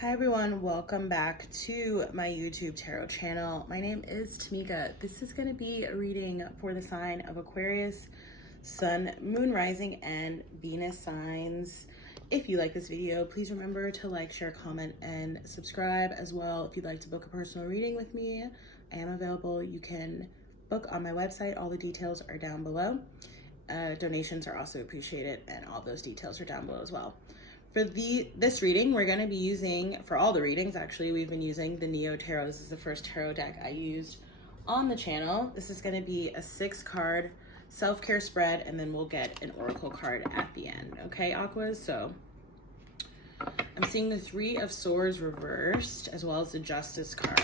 Hi everyone, welcome back to my YouTube tarot channel. My name is Tamika. This is going to be a reading for the sign of Aquarius, Sun, Moon, Rising, and Venus signs. If you like this video, please remember to like, share, comment, and subscribe as well. If you'd like to book a personal reading with me, I am available. You can book on my website. All the details are down below. Donations are also appreciated, and all those details are down below as well. For this reading, we're going to be using, for all the readings actually, we've been using the Neo Tarot. This is the first tarot deck I used on the channel. This is going to be a 6-card self-care spread, and then we'll get an oracle card at the end. Okay, Aquas? So I'm seeing the 3 of Swords reversed, as well as the Justice card.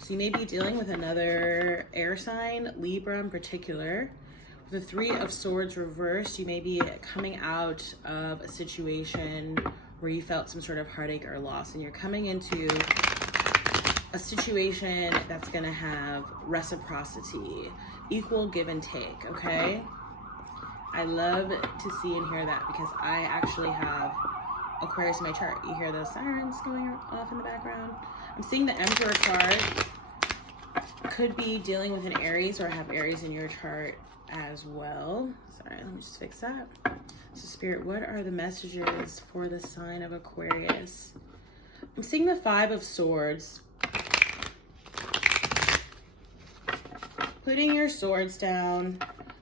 So you may be dealing with another air sign, Libra in particular. The 3 of Swords reversed, you may be coming out of a situation where you felt some sort of heartache or loss, and you're coming into a situation that's going to have reciprocity, equal give and take, okay? I love to see and hear that because I actually have Aquarius in my chart. You hear those sirens going off in the background? I'm seeing the Emperor card. Could be dealing with an Aries or have Aries in your chart as well. Sorry, let me just fix that. So Spirit, what are the messages for the sign of Aquarius? I'm seeing the 5 of Swords. Putting your swords down,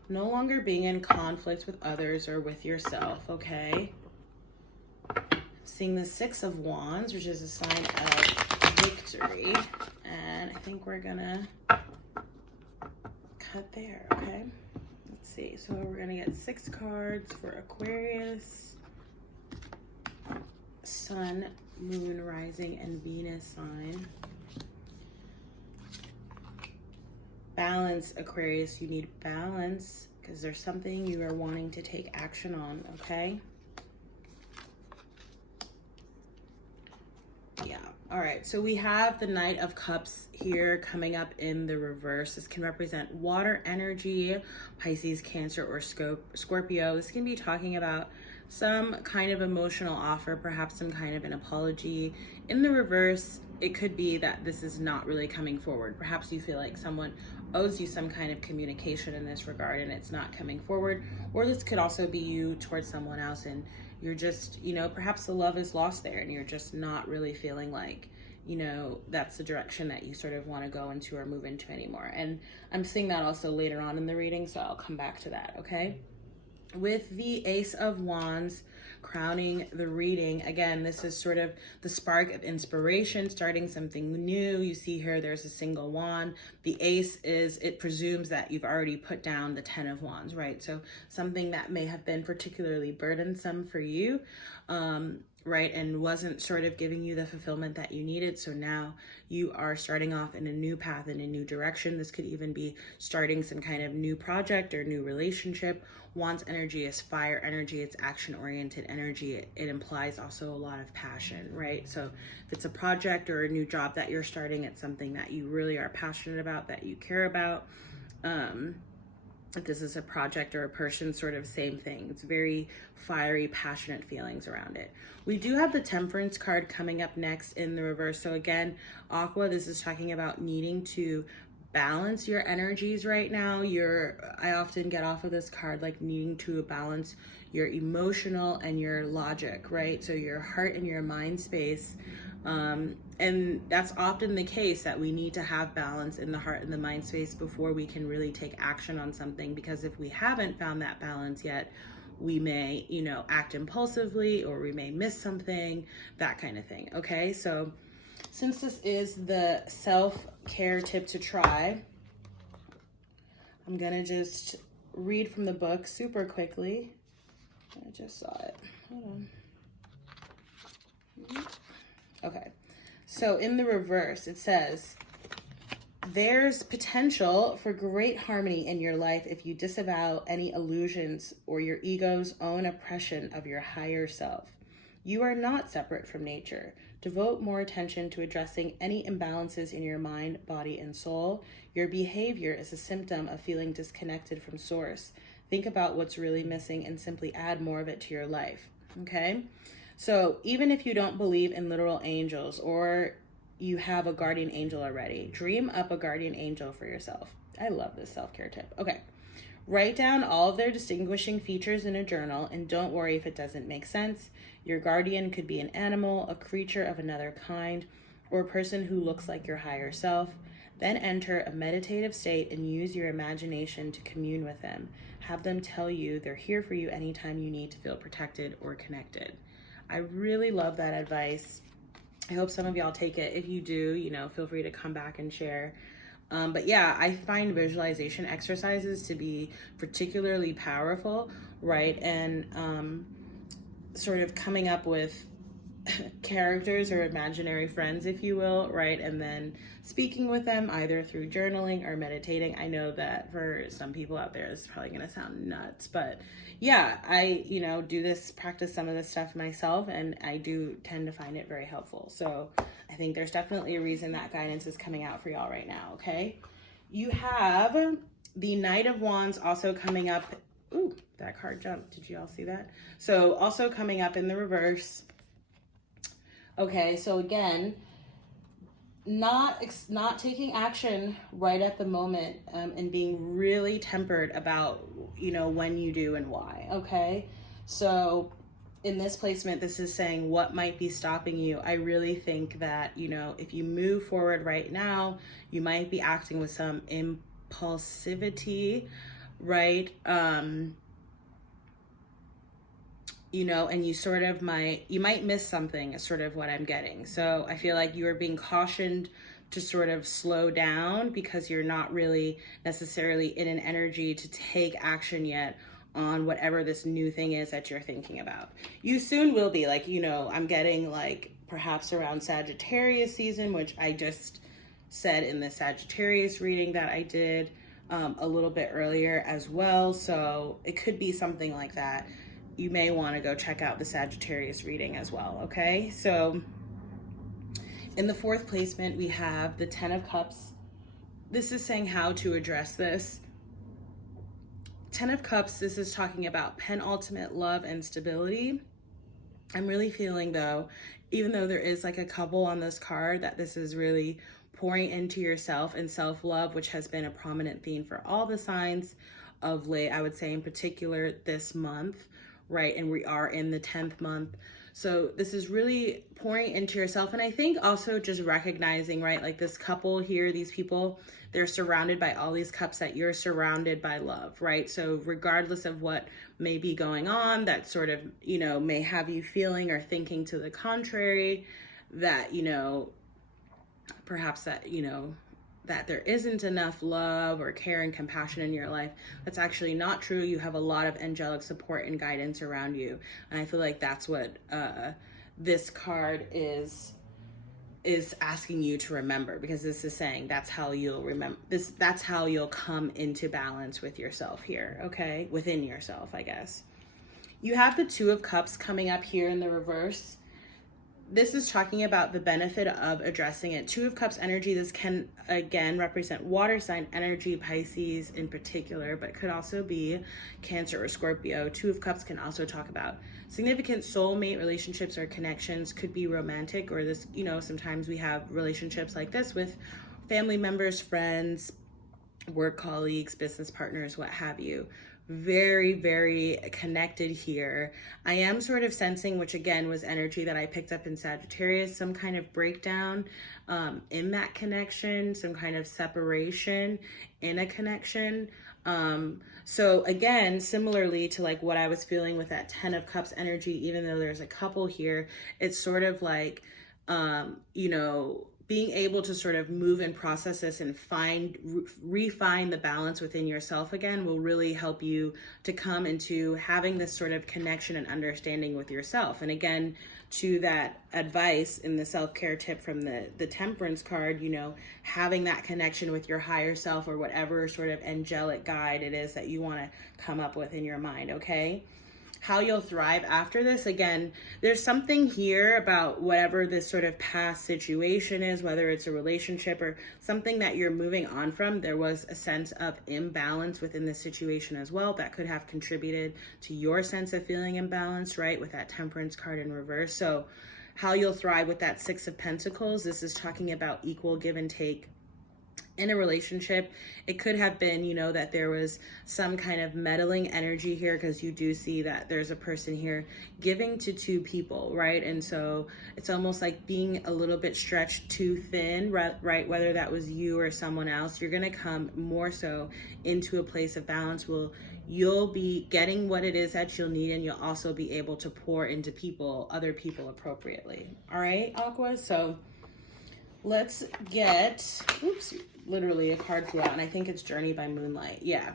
no longer being in conflict with others or with yourself, okay? Seeing the 6 of Wands, which is a sign of victory. And I think we're gonna cut there, okay? Let's see. So we're gonna get 6 cards for Aquarius, Sun, Moon, Rising, and Venus sign. Balance, Aquarius. You need balance because there's something you are wanting to take action on, okay? Yeah. All right. So we have the Knight of Cups here coming up in the reverse. This can represent water energy, Pisces, Cancer, or Scorpio. This can be talking about some kind of emotional offer, perhaps some kind of an apology. In the reverse, it could be that this is not really coming forward. Perhaps you feel like someone owes you some kind of communication in this regard and it's not coming forward. Or this could also be you towards someone else and you're just, perhaps the love is lost there and you're just not really feeling like, that's the direction that you sort of want to go into or move into anymore. And I'm seeing that also later on in the reading, so I'll come back to that, okay? With the Ace of Wands crowning the reading, again, this is sort of the spark of inspiration, starting something new. You see here, there's a single wand. The Ace it presumes that you've already put down the 10 of Wands, right? So something that may have been particularly burdensome for you, right, and wasn't sort of giving you the fulfillment that you needed. So now you are starting off in a new path, in a new direction. This could even be starting some kind of new project or new relationship. Wands energy is fire energy. It's action-oriented energy. It implies also a lot of passion, right? So if it's a project or a new job that you're starting, it's something that you really are passionate about, that you care about. If this is a project or a person, sort of same thing. It's very fiery, passionate feelings around it. We do have the Temperance card coming up next in the reverse. So again, Aqua, this is talking about needing to balance your energies right now. I often get off of this card like needing to balance your emotional and your logic, right? So your heart and your mind space. And that's often the case, that we need to have balance in the heart and the mind space before we can really take action on something, because if we haven't found that balance yet, we may, act impulsively, or we may miss something, that kind of thing. Okay, so since this is the self-care tip to try, I'm gonna just read from the book super quickly. I just saw it. Hold on. Okay, so in the reverse, it says, there's potential for great harmony in your life if you disavow any illusions or your ego's own oppression of your higher self. You are not separate from nature. Devote more attention to addressing any imbalances in your mind, body, and soul. Your behavior is a symptom of feeling disconnected from source. Think about what's really missing and simply add more of it to your life. Okay? So even if you don't believe in literal angels or you have a guardian angel already, dream up a guardian angel for yourself. I love this self-care tip. Okay. Write down all of their distinguishing features in a journal, and don't worry if it doesn't make sense. Your guardian could be an animal, a creature of another kind, or a person who looks like your higher self. Then enter a meditative state and use your imagination to commune with them. Have them tell you they're here for you anytime you need to feel protected or connected. I really love that advice. I hope some of y'all take it. If you do, feel free to come back and share. But yeah, I find visualization exercises to be particularly powerful, right? And sort of coming up with characters or imaginary friends, if you will, right? And then speaking with them either through journaling or meditating. I know that for some people out there, it's probably going to sound nuts, but yeah, I, practice some of this stuff myself, and I do tend to find it very helpful. So I think there's definitely a reason that guidance is coming out for y'all right now, okay? You have the Knight of Wands also coming up. Ooh, that card jumped. Did you all see that? So also coming up in the reverse. Okay, so again, not taking action right at the moment, and being really tempered about, when you do and why, okay? So in this placement, this is saying what might be stopping you. I really think that, if you move forward right now, you might be acting with some impulsivity, right? And you might miss something is sort of what I'm getting. So I feel like you are being cautioned to sort of slow down because you're not really necessarily in an energy to take action yet on whatever this new thing is that you're thinking about. You soon will be, I'm getting perhaps around Sagittarius season, which I just said in the Sagittarius reading that I did a little bit earlier as well. So it could be something like that. You may want to go check out the Sagittarius reading as well, okay? So in the fourth placement, we have the 10 of Cups. This is saying how to address this. 10 of Cups, this is talking about penultimate love and stability. I'm really feeling, though, even though there is a couple on this card, that this is really pouring into yourself and self-love, which has been a prominent theme for all the signs of late, I would say in particular this month, right? And we are in the 10th month. So this is really pouring into yourself. And I think also just recognizing, right, this couple here, these people, they're surrounded by all these cups, that you're surrounded by love, right? So regardless of what may be going on, that sort of, may have you feeling or thinking to the contrary, that, perhaps that, that there isn't enough love or care and compassion in your life. That's actually not true. You have a lot of angelic support and guidance around you. And I feel like that's what this card is asking you to remember, because this is saying that's how you'll remember this. That's how you'll come into balance with yourself here, okay? Within yourself, I guess. You have the 2 of Cups coming up here in the reverse. This is talking about the benefit of addressing it. 2 of Cups energy, this can again represent water sign energy, Pisces in particular, but could also be Cancer or Scorpio. 2 of Cups can also talk about significant soulmate relationships or connections, could be romantic, or this, sometimes we have relationships like this with family members, friends, work colleagues, business partners, what have you. Very, very connected here. I am sort of sensing, which again was energy that I picked up in Sagittarius, some kind of breakdown in that connection, some kind of separation in a connection. So again, similarly to what I was feeling with that 10 of Cups energy, even though there's a couple here, it's sort of being able to sort of move and process this and refine the balance within yourself again will really help you to come into having this sort of connection and understanding with yourself. And again, to that advice in the self-care tip from the Temperance card, having that connection with your higher self or whatever sort of angelic guide it is that you want to come up with in your mind, okay? how you'll thrive after this. Again, there's something here about whatever this sort of past situation is, whether it's a relationship or something that you're moving on from. There was a sense of imbalance within the situation as well that could have contributed to your sense of feeling imbalanced, right? With that Temperance card in reverse. So how you'll thrive with that Six of Pentacles, this is talking about equal give and take in a relationship. It could have been, you know, that there was some kind of meddling energy here, because you do see that there's a person here giving to two people, right? And so it's almost like being a little bit stretched too thin, right? Whether that was you or someone else, you're going to come more so into a place of balance. You'll be getting what it is that you'll need, and you'll also be able to pour into other people appropriately. All right, Aqua? So let's get, oops, literally a card flew out, and I think it's Journey by Moonlight. Yeah,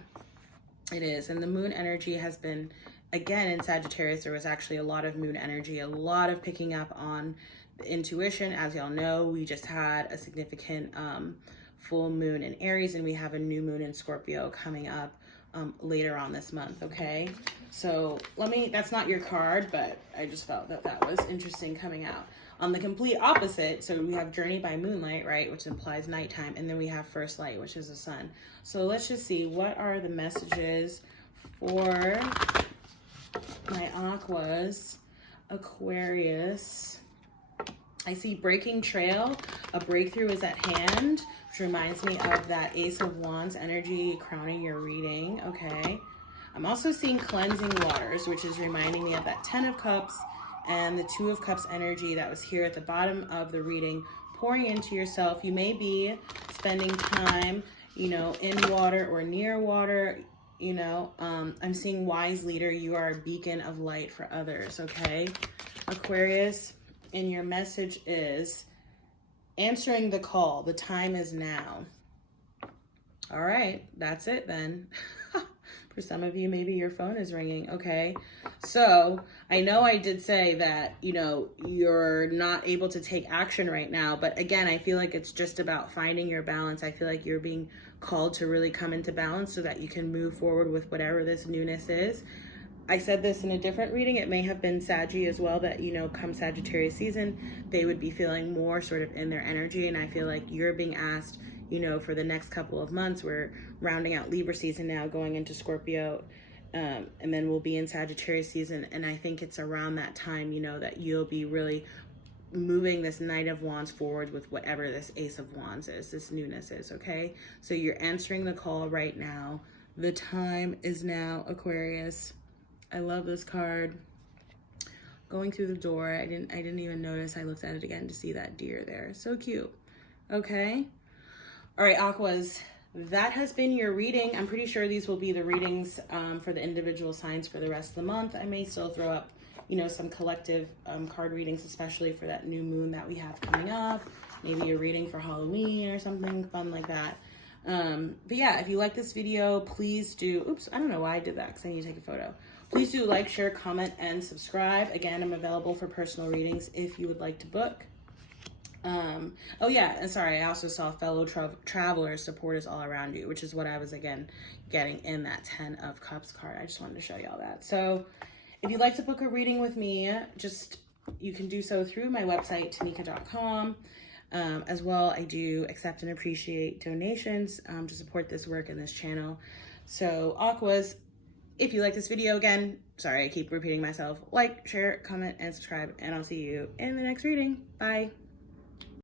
it is. And the moon energy has been, again, in Sagittarius, there was actually a lot of moon energy, a lot of picking up on the intuition. As y'all know, we just had a significant full moon in Aries, and we have a new moon in Scorpio coming up later on this month, okay? So that's not your card, but I just felt that was interesting coming out. On the complete opposite, so we have Journey by Moonlight, right, which implies nighttime, and then we have First Light, which is the sun. So let's just see, what are the messages for my Aquas? Aquarius. I see breaking trail. A breakthrough is at hand, which reminds me of that Ace of Wands energy crowning your reading, okay? I'm also seeing cleansing waters, which is reminding me of that 10 of Cups and the 2 of Cups energy that was here at the bottom of the reading, pouring into yourself. You may be spending time, you know, in water or near water, you know. I'm seeing wise leader. You are a beacon of light for others, okay? Aquarius, and your message is answering the call. The time is now. All right, that's it then. For some of you, maybe your phone is ringing, okay? So I know I did say that, you know, you're not able to take action right now, but again, I feel like it's just about finding your balance. I feel like you're being called to really come into balance so that you can move forward with whatever this newness is. I said this in a different reading. It may have been Saggy as well, that, you know, come Sagittarius season, they would be feeling more sort of in their energy. And I feel like you're being asked, you know, for the next couple of months, we're rounding out Libra season now, going into Scorpio, and then we'll be in Sagittarius season. And I think it's around that time, you know, that you'll be really moving this Knight of Wands forward with whatever this Ace of Wands is, this newness is, okay? So you're answering the call right now. The time is now, Aquarius. I love this card. Going through the door, I didn't even notice. I looked at it again to see that deer there. So cute. Okay. All right, Aquas, that has been your reading. I'm pretty sure these will be the readings for the individual signs for the rest of the month. I may still throw up, you know, some collective card readings, especially for that new moon that we have coming up. Maybe a reading for Halloween or something fun like that. But yeah, if you like this video, please do, oops, I don't know why I did that because I need to take a photo. Please do like, share, comment, and subscribe. Again, I'm available for personal readings if you would like to book. Oh yeah, and sorry, I also saw fellow travelers, support is all around you, which is what I was, again, getting in that 10 of Cups card. I just wanted to show you all that. So if you'd like to book a reading with me, you can do so through my website, tanika.com. As well, I do accept and appreciate donations to support this work and this channel. So Aquas, if you like this video, again, sorry, I keep repeating myself, like, share, comment, and subscribe, and I'll see you in the next reading. Bye.